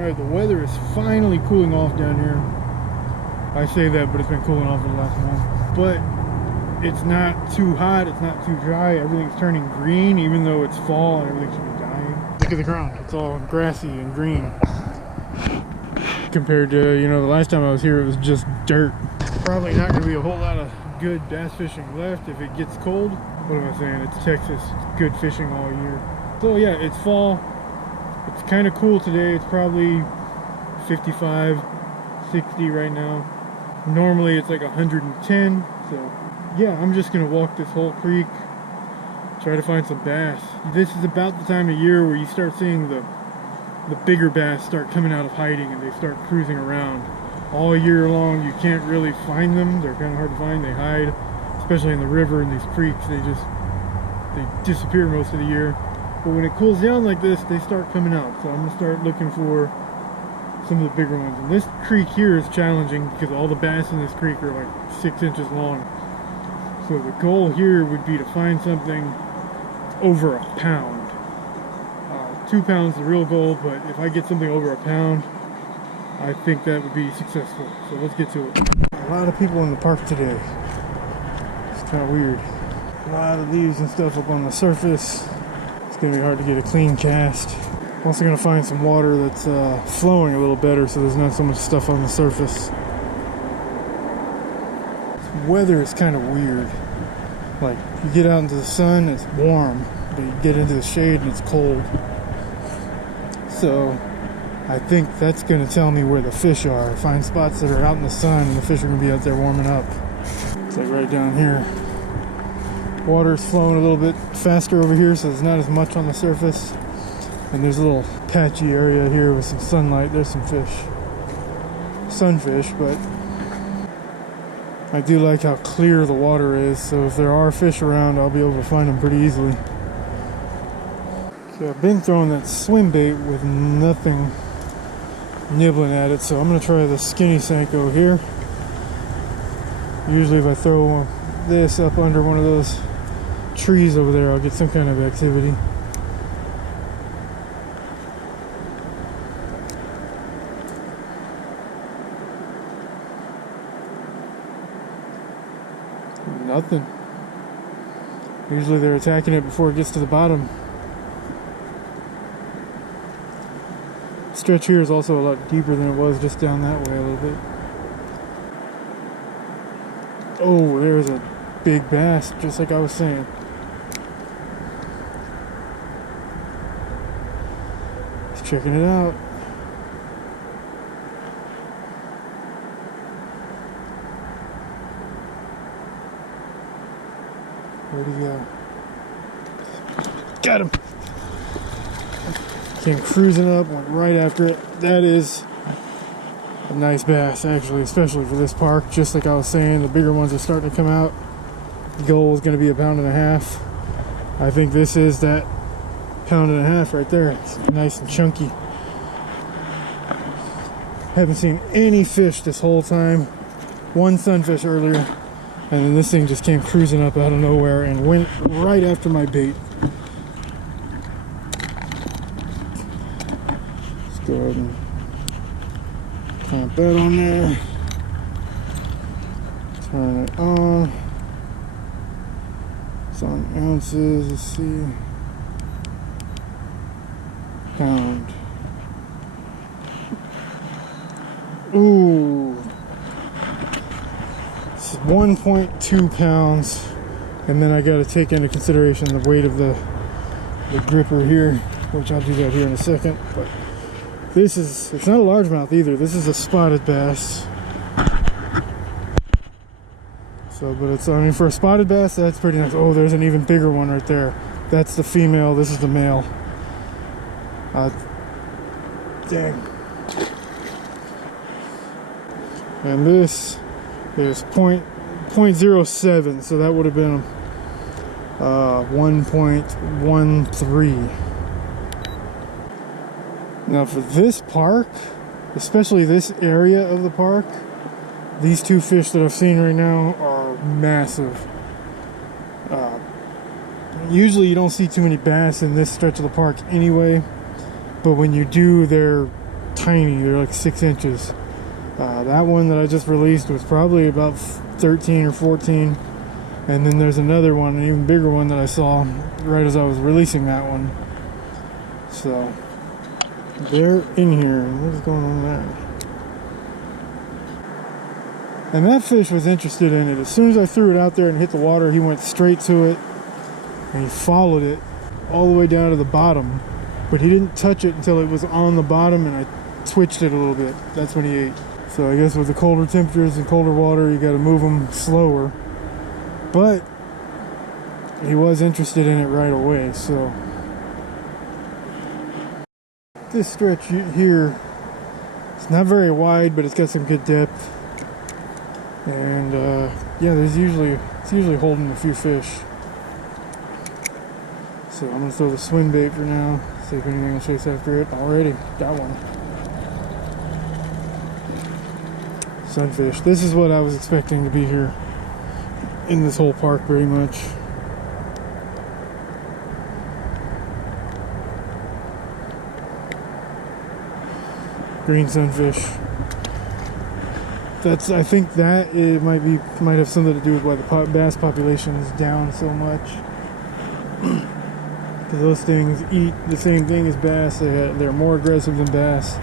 Alright, the weather is finally cooling off down here. I say that, but it's been cooling off for the last month. But it's not too hot, it's not too dry. Everything's turning green, even though it's fall and everything should be dying. Look at the ground, it's all grassy and green. Compared to, you know, the last time I was here, it was just dirt. Probably not going to be a whole lot of good bass fishing left if it gets cold. What am I saying? It's Texas. It's good fishing all year. So yeah, it's fall. It's kind of cool today. It's probably 55, 60 right now. Normally it's like 110. So yeah, I'm just going to walk this whole creek, try to find some bass. This is about the time of year where you start seeing the bigger bass start coming out of hiding and they start cruising around. All year long you can't really find them. They're kind of hard to find. They hide, especially in the river and these creeks. They disappear most of the year. But when it cools down like this, they start coming out. So I'm going to start looking for some of the bigger ones. And this creek here is challenging because all the bass in this creek are like 6 inches long. So the goal here would be to find something over a pound. 2 pounds is the real goal, but if I get something over a pound, I think that would be successful. So let's get to it. A lot of people in the park today. It's kind of weird. A lot of leaves and stuff up on the surface. It's going to be hard to get a clean cast. I'm also going to find some water that's flowing a little better so there's not so much stuff on the surface. This weather is kind of weird. Like, you get out into the sun, it's warm, but you get into the shade and it's cold. So I think that's going to tell me where the fish are. Find spots that are out in the sun and the fish are going to be out there warming up. It's like right down here. Water's flowing a little bit faster over here, so there's not as much on the surface. And there's a little patchy area here with some sunlight. There's some fish. Sunfish, but I do like how clear the water is, so if there are fish around, I'll be able to find them pretty easily. So I've been throwing that swim bait with nothing nibbling at it, so I'm going to try the skinny Senko here. Usually if I throw this up under one of those trees over there, I'll get some kind of activity. Nothing. Usually they're attacking it before it gets to the bottom. Stretch here is also a lot deeper than it was just down that way a little bit. Oh, there's a big bass, just like I was saying. Just checking it out. Where'd he go? Got him! Came cruising up, went right after it. That is a nice bass, actually, especially for this park. Just like I was saying, the bigger ones are starting to come out. The goal is going to be 1.5 pounds. I think this is that 1.5 pounds right there. It's nice and chunky. Haven't seen any fish this whole time. One sunfish earlier, and then this thing just came cruising up out of nowhere and went right after my bait. Go ahead and clamp that on there. Turn it on. It's on ounces. Let's see. Pound. Ooh. It's 1.2 pounds. And then I got to take into consideration the weight of the gripper here, which I'll do that here in a second. But this is, it's not a largemouth either. This is a spotted bass. So, but it's, I mean, for a spotted bass, that's pretty nice. Oh, there's an even bigger one right there. That's the female, this is the male. Dang. And this is 0.07, so that would have been 1.13. Now for this park, especially this area of the park, these two fish that I've seen right now are massive. Usually you don't see too many bass in this stretch of the park anyway, but when you do, they're tiny. They're like 6 inches. That one that I just released was probably about 13 or 14. And then there's another one, an even bigger one that I saw right as I was releasing that one. So they're in here. What's going on there? And that fish was interested in it. As soon as I threw it out there and hit the water, he went straight to it and he followed it all the way down to the bottom. But he didn't touch it until it was on the bottom, and I twitched it a little bit. That's when he ate. So I guess with the colder temperatures and colder water, you got to move them slower. But he was interested in it right away. So this stretch here, it's not very wide, but it's got some good depth. And yeah, it's usually holding a few fish. So I'm gonna throw the swim bait for now. See if anything will chase after it. Already got one. Sunfish. This is what I was expecting to be here in this whole park, pretty much. Green sunfish. I think that it might have something to do with why the bass population is down so much. Because those things eat the same thing as bass. They're more aggressive than bass,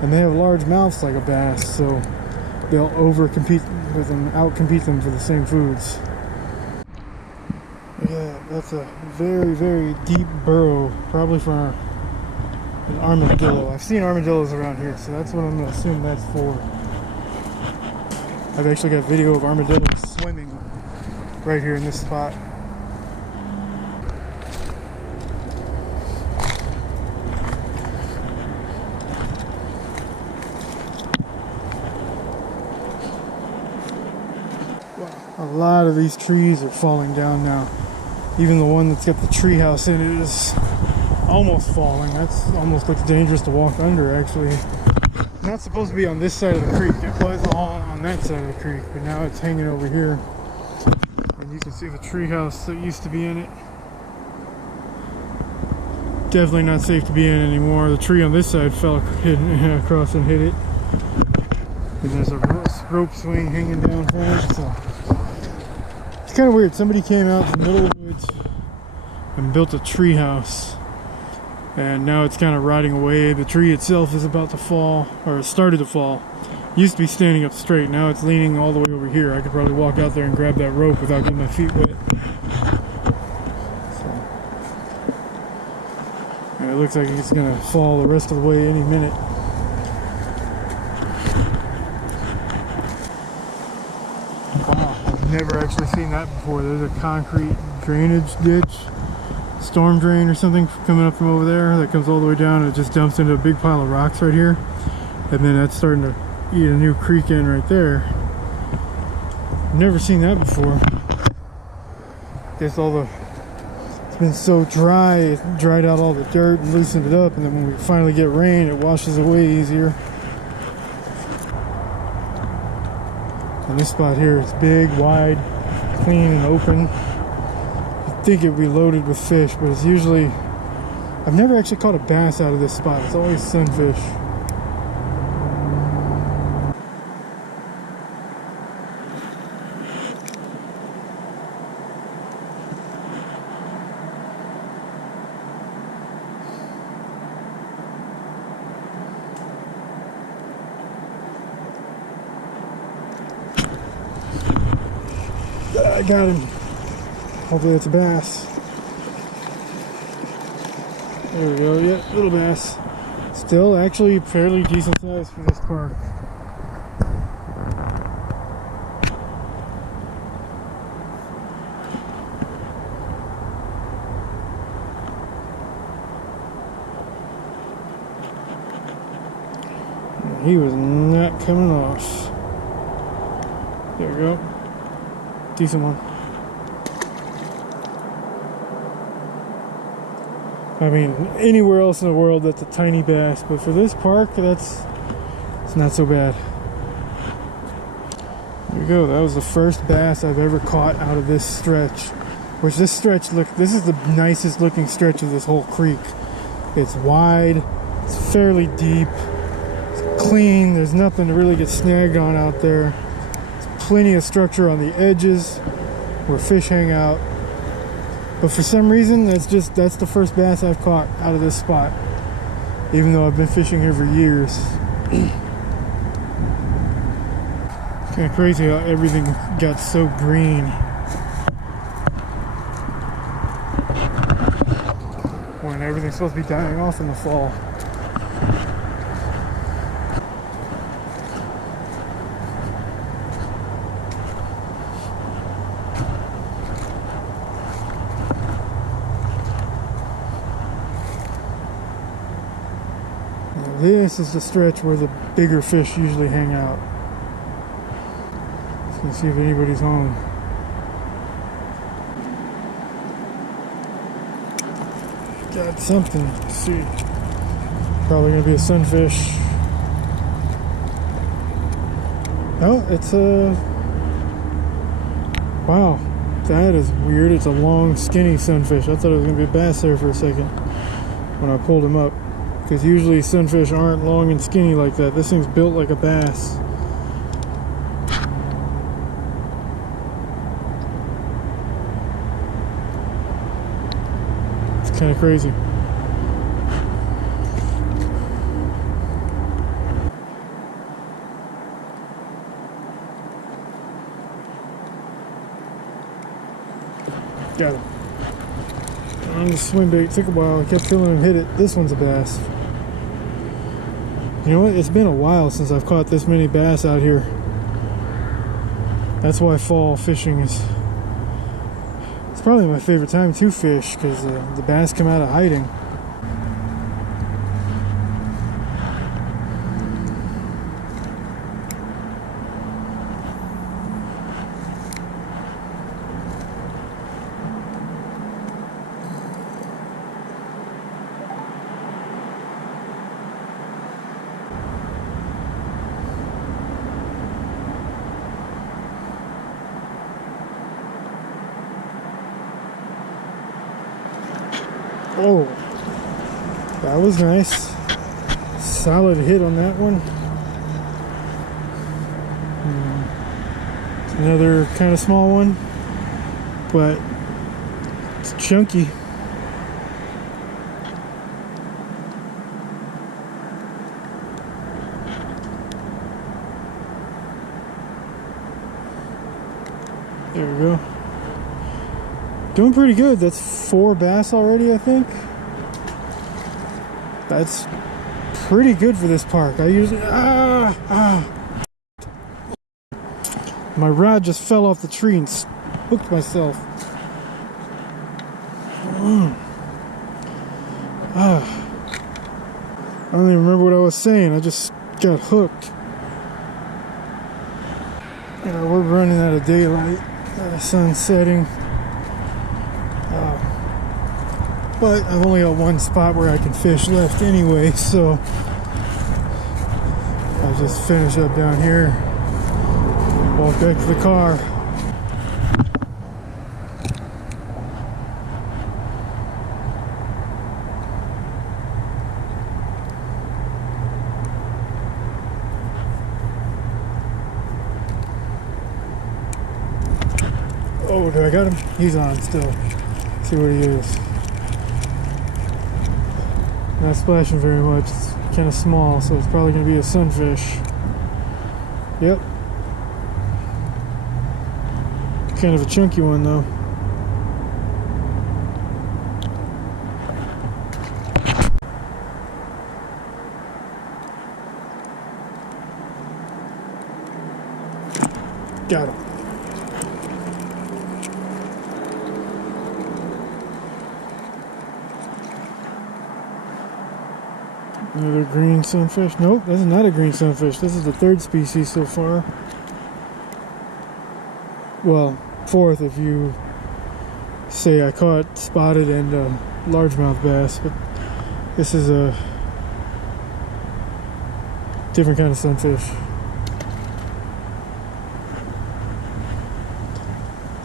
and they have large mouths like a bass, so they'll outcompete them for the same foods. Yeah, that's a very, very deep burrow, probably for an armadillo. I've seen armadillos around here, so that's what I'm going to assume that's for. I've actually got video of armadillos swimming right here in this spot. A lot of these trees are falling down now. Even the one that's got the tree house in it is almost falling. That's almost looks dangerous to walk under, actually. Not supposed to be on this side of the creek. It was all on that side of the creek, but now it's hanging over here. And you can see the tree house that used to be in it. Definitely not safe to be in anymore. The tree on this side fell across and hit it. And there's a rope swing hanging down from it. So it's kind of weird. Somebody came out in the middle of the woods and built a tree house. And now it's kind of rotting away. The tree itself is about to fall, or started to fall. Used to be standing up straight. Now it's leaning all the way over here. I could probably walk out there and grab that rope without getting my feet wet. So, and it looks like it's going to fall the rest of the way any minute. Wow, I've never actually seen that before. There's a concrete drainage ditch. Storm drain or something coming up from over there that comes all the way down, and it just dumps into a big pile of rocks right here, and then that's starting to eat a new creek in right there. Never seen that before. Guess it's been so dry, it dried out all the dirt and loosened it up, and then when we finally get rain, it washes away easier. And this spot here is big, wide, clean, and open. I think it would be loaded with fish, but it's usually, I've never actually caught a bass out of this spot. It's always sunfish. I got him. Hopefully it's a bass. There we go. Yeah, little bass. Still actually fairly decent size for this park. He was not coming off. There we go. Decent one. I mean, anywhere else in the world that's a tiny bass, but for this park, it's not so bad. There we go. That was the first bass I've ever caught out of this stretch. Which this is the nicest looking stretch of this whole creek. It's wide, it's fairly deep, clean. There's nothing to really get snagged on out there. There's plenty of structure on the edges where fish hang out. But for some reason, that's the first bass I've caught out of this spot, even though I've been fishing here for years. It's kind of crazy how everything got so green. When everything's supposed to be dying off in the fall. This is the stretch where the bigger fish usually hang out. Just gonna see if anybody's home. Got something. Let's see. Probably gonna be a sunfish. Oh, it's a... Wow, that is weird. It's a long, skinny sunfish. I thought it was gonna be a bass there for a second when I pulled him up. Because usually sunfish aren't long and skinny like that. This thing's built like a bass. It's kind of crazy. Got him. On the swim bait, took a while. I kept feeling him hit it. This one's a bass. You know what? It's been a while since I've caught this many bass out here. That's why fall fishing is... It's probably my favorite time to fish, because the bass come out of hiding. Oh, that was nice. Solid hit on that one. Another kind of small one, but it's chunky. There we go. Doing pretty good. That's 4 bass already, I think. That's pretty good for this park. I usually... My rod just fell off the tree and hooked myself. I don't even remember what I was saying. I just got hooked. Yeah, we're running out of daylight. The sun's setting. But I've only got one spot where I can fish left anyway, so I'll just finish up down here, walk back to the car. Oh, do I got him? He's on still. Let's see where he is. Not splashing very much. It's kind of small, so it's probably going to be a sunfish. Yep. Kind of a chunky one, though. Got him. Another green sunfish. Nope, this is not a green sunfish. This is the 3rd species so far. Well, 4th if you say I caught spotted and largemouth bass, but this is a different kind of sunfish.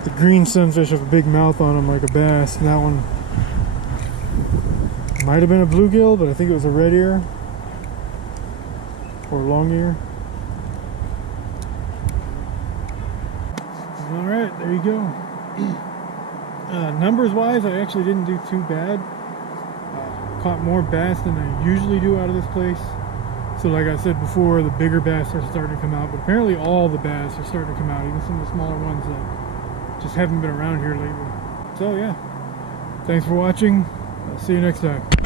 The green sunfish have a big mouth on them like a bass, and that one might have been a bluegill, but I think it was a red ear. or long ear. All right, there you go. Numbers wise, I actually didn't do too bad. Caught more bass than I usually do out of this place. So like I said before, the bigger bass are starting to come out, but apparently all the bass are starting to come out, even some of the smaller ones that just haven't been around here lately. So yeah, thanks for watching. I'll see you next time.